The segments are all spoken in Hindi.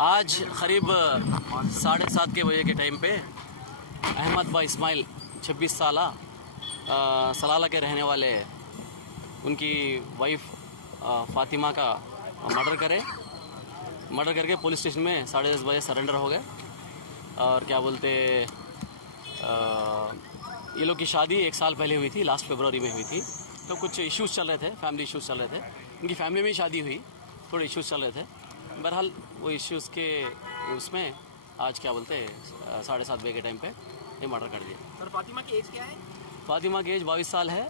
आज करीब 7:30 के बजे के टाइम पे अहमद बा इस्माइल 26 साल सलाला के रहने वाले उनकी वाइफ फातिमा का मर्डर करके पुलिस स्टेशन में 10:30 बजे सरेंडर हो गए। और क्या बोलते ये लोग की शादी 1 साल पहले हुई थी, लास्ट फरवरी में हुई थी। तो कुछ इश्यूज़ चल रहे थे, फैमिली इश्यूज़ चल रहे थे। उनकी फैमिली में ही शादी हुई, थोड़े इश्यूज़ चल रहे थे। बहरहाल वो इश्यूज़ के उसमें आज क्या बोलते 7:30 बजे के टाइम पे ये मर्डर कर दिया। सर फातिमा की एज क्या है? फातिमा की एज 22 साल है।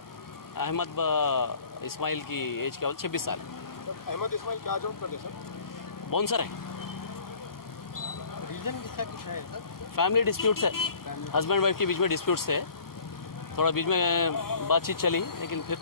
अहमद इस्माइल की एज क्या बोलते 26 साल है। अहमद इस्माइल क्या जॉब करते सर? बाउंसर है। रीजन किसका कुछ है सर? फैमिली डिस्प्यूट्स है, हस्बैंड वाइफ के बीच में डिस्प्यूट्स है। थोड़ा बीच में बातचीत चली, लेकिन फिर